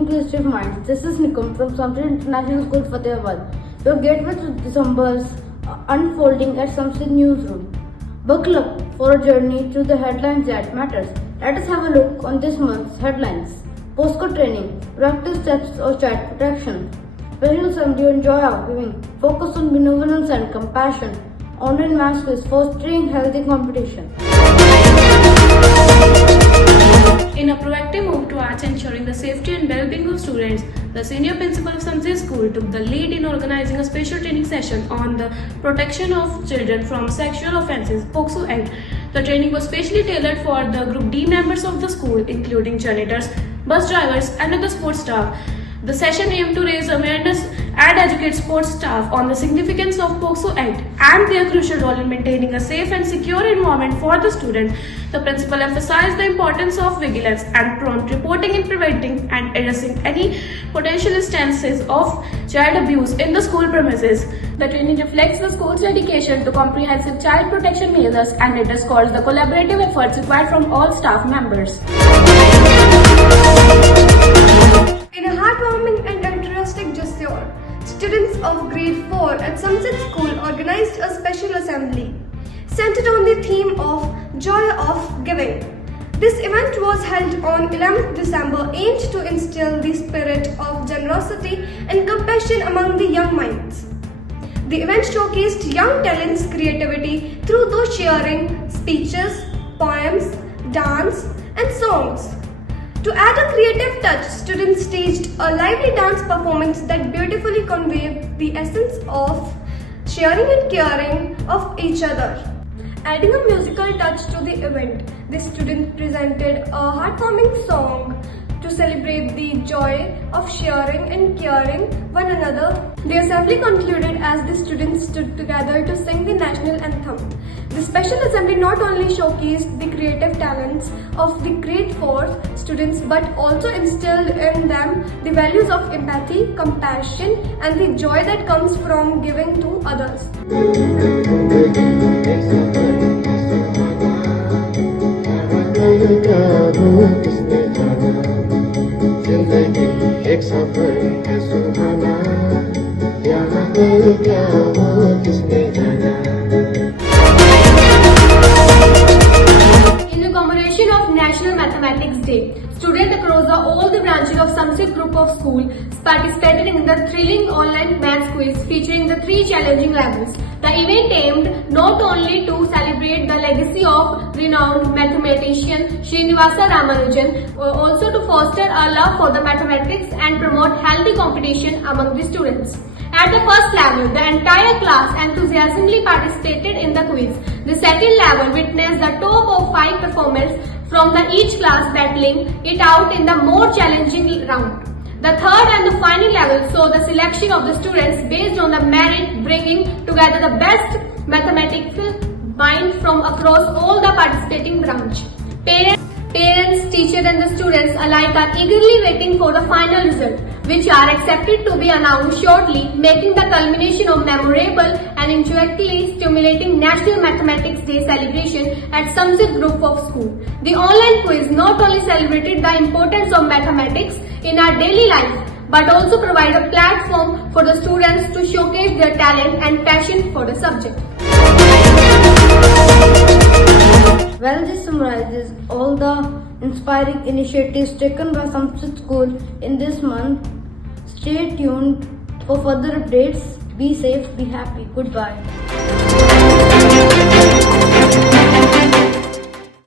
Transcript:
inclusive minds. This is Nikum from Samsid International School, Fatehbad. Your gateway to December's unfolding at Samsid Newsroom. Buckle up for a journey through the headlines that matters. Let us have a look on this month's headlines. Postcode training, practice steps of child protection. Special assembly on joy of giving, focus on benevolence and compassion. Online mass quiz, fostering healthy competition. In a proactive move towards ensuring the safety and well-being of students, the senior principal of Samsid School took the lead in organizing a special training session on the protection of children from sexual offences, POCSO Act. The training was specially tailored for the Group D members of the school, including janitors, bus drivers, and other sports staff. The session aimed to raise awareness and educate sports staff on the significance of POCSO Act and their crucial role in maintaining a safe and secure environment for the students. The principal emphasized the importance of vigilance and prompt reporting in preventing and addressing any potential instances of child abuse in the school premises. The training reflects the school's dedication to comprehensive child protection measures and it underscores the collaborative efforts required from all staff members. In a heartwarming and altruistic gesture, students of grade 4 at Samsid School organized a special assembly centered on the theme of Joy of Giving. This event was held on 11th December, aimed to instill the spirit of generosity and compassion among the young minds. The event showcased young talents' creativity through those sharing speeches, poems, dance, and songs. To add a creative touch, students staged a lively dance performance that beautifully conveyed the essence of sharing and caring of each other. Adding a musical touch to the event, the students presented a heartwarming song to celebrate the joy of sharing and caring one another. The assembly concluded as the students stood together to sing the national anthem. The special assembly not only showcased the creative talents of the grade 4 students but also instilled in them the values of empathy, compassion, and the joy that comes from giving to others. एक सफर है सुहाना, यहाँ पे क्या हो किसने जाना। In the commemoration of National Mathematics Day, students across all the branches of Samsid Group of School participated in the thrilling online maths quiz featuring the 3 challenging levels. The event aimed not only to celebrate the legacy of renowned mathematician Srinivasa Ramanujan, also to foster a love for the mathematics and promote healthy competition among the students. At the first level, the entire class enthusiastically participated in the quiz. The second level witnessed the top of 5 performers from each class battling it out in the more challenging round. The third and the final level saw the selection of the students based on the merit, bringing together the best mathematical mind from across all the participating branch. Parents, teachers and the students alike are eagerly waiting for the final result, which are expected to be announced shortly, making the culmination of memorable and intellectually stimulating National Mathematics Day celebration at Samsid Group of School. The online quiz not only celebrated the importance of mathematics in our daily life, but also provide a platform for the students to showcase their talent and passion for the subject. Well, this summarizes all the inspiring initiatives taken by Samsid School in this month. Stay tuned for further updates. Be safe, be happy. Goodbye.